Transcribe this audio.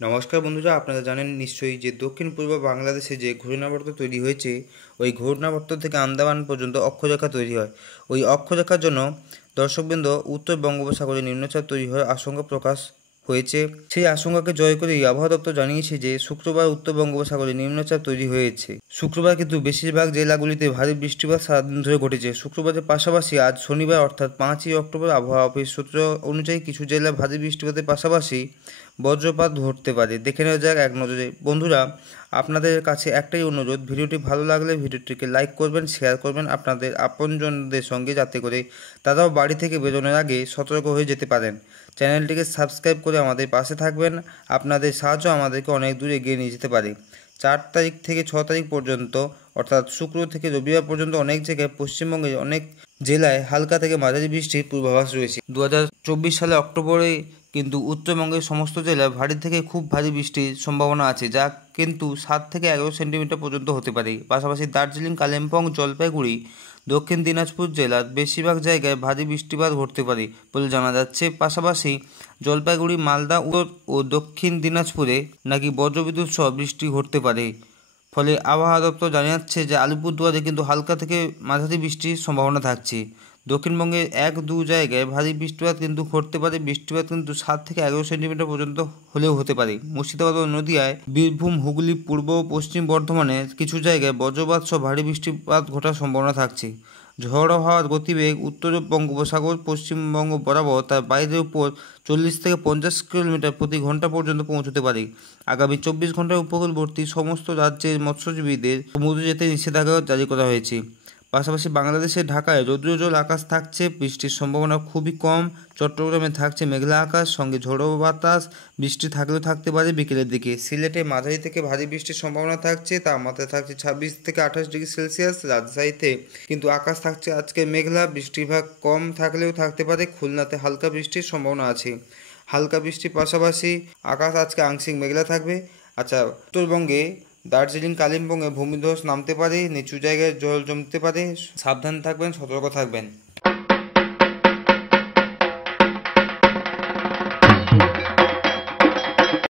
নমস্কার বন্ধুরা, আপনারা জানেন নিশ্চয়ই যে দক্ষিণ পূর্ব বাংলাদেশে যে ঘূর্ণাবর্ত তৈরি হয়েছে, ওই ঘূর্ণাবর্ত থেকে আন্দামান পর্যন্ত অক্ষরেখা তৈরি হয়। ওই অক্ষরেখার জন্য দর্শকবৃন্দ উত্তর বঙ্গোপসাগরে নিম্নচাপ তৈরি হওয়ার আশঙ্কা প্রকাশ হয়েছে। সেই আশঙ্কাকে জয় করেই আবহাওয়া দপ্তর জানিয়েছে যে শুক্রবার উত্তর বঙ্গোপসাগরে নিম্নচাপ তৈরি হয়েছে। শুক্রবার কিন্তু বেশিরভাগ জেলাগুলিতে ভারী বৃষ্টিপাত সারাদিন ধরে ঘটেছে। শুক্রবারের পাশাপাশি আজ শনিবার অর্থাৎ 5ই অক্টোবর আবহাওয়া অফিস সূত্র অনুযায়ী কিছু জেলায় ভারী বৃষ্টিপাতের পাশাপাশি বজ্রপাত ঘটতে পারে। দেখে নেওয়া যাক এক নজরে। বন্ধুরা, আপনাদের কাছে একটাই অনুরোধ, ভিডিওটি ভালো লাগলে ভিডিওটিকে লাইক করবেন, শেয়ার করবেন আপনাদের আপনজনদের সঙ্গে, যাতে করে তারাও বাড়ি থেকে বেরোনোর আগে সতর্ক হয়ে যেতে পারেন। চ্যানেলটিকে সাবস্ক্রাইব করে আমাদের পাশে থাকবেন। আপনাদের সাহায্য আমাদেরকে অনেক দূর এগিয়ে নিয়ে যেতে পারে। 4 তারিখ থেকে 6 তারিখ পর্যন্ত অর্থাৎ শুক্র থেকে রবিবার পর্যন্ত অনেক জায়গায় পশ্চিমবঙ্গের অনেক জেলায় হালকা থেকে মাঝারি বৃষ্টির পূর্বাভাস রয়েছে। 2024 সালে অক্টোবরে কিন্তু উত্তরবঙ্গের সমস্ত জেলায় ভারী থেকে খুব ভারী বৃষ্টির সম্ভাবনা আছে, যা কিন্তু 7 থেকে 11 সেন্টিমিটার পর্যন্ত হতে পারে। পাশাপাশি দার্জিলিং, কালিম্পং, জলপাইগুড়ি, দক্ষিণ দিনাজপুর জেলার বেশিরভাগ জায়গায় ভারী বৃষ্টিপাত ঘটতে পারে বলে জানা যাচ্ছে। পাশাপাশি জলপাইগুড়ি, মালদা, উত্তর ও দক্ষিণ দিনাজপুরে নাকি বজ্রবিদ্যুৎ সহ বৃষ্টি ঘটতে পারে। ফলে আবহাওয়া দপ্তর জানাচ্ছে যে আলিপুরদুয়ারে কিন্তু হালকা থেকে মাঝারি বৃষ্টির সম্ভাবনা থাকছে। দক্ষিণবঙ্গের 1-2 জায়গায় ভারী বৃষ্টিপাত কিন্তু ঘটতে পারে। বৃষ্টিপাত কিন্তু 7 থেকে 11 সেন্টিমিটার পর্যন্ত হলেও হতে পারে। মুর্শিদাবাদ ও নদিয়ায়, বীরভূম, হুগলি, পূর্ব ও পশ্চিম বর্ধমানের কিছু জায়গায় বজ্রপাত সহ ভারী বৃষ্টিপাত ঘটার সম্ভাবনা থাকছে। ঝড়ো হাওয়ার গতিবেগ উত্তর বঙ্গোপসাগর, পশ্চিমবঙ্গ বরাবর তার বাইরের উপর 40 থেকে 50 কিলোমিটার প্রতি ঘন্টা পর্যন্ত পৌঁছতে পারে। আগামী 24 ঘন্টার উপকূলবর্তী সমস্ত রাজ্যের মৎস্যজীবীদের সমুদ্রে যেতে নিষেধাজ্ঞা জারি করা হয়েছে। পাশাপাশি বাংলাদেশের ঢাকায় রৌদ্রোজ্জ্বল আকাশ থাকছে, বৃষ্টির সম্ভাবনা খুবই কম। চট্টগ্রামে থাকছে মেঘলা আকাশ, সঙ্গে ঝোড়ো বাতাস, বৃষ্টি থাকলেও থাকতে পারে বিকেলের দিকে। সিলেটে মাঝারি থেকে ভারী বৃষ্টির সম্ভাবনা থাকছে, তাপমাত্রা থাকছে 26 থেকে 28 ডিগ্রি সেলসিয়াস। রাজশাহীতে কিন্তু আকাশ থাকছে আজকে মেঘলা, বৃষ্টিভাগ কম থাকলেও থাকতে পারে। খুলনাতে হালকা বৃষ্টির সম্ভাবনা আছে। হালকা বৃষ্টির পাশাপাশি আকাশ আজকে আংশিক মেঘলা থাকবে। আচ্ছা, উত্তরবঙ্গে দার্জিলিং, কালিম্পংয়ে ভূমিধস নামতে পারে, নিচু জায়গায় জল জমতে পারে। সাবধান থাকবেন, সতর্ক থাকবেন।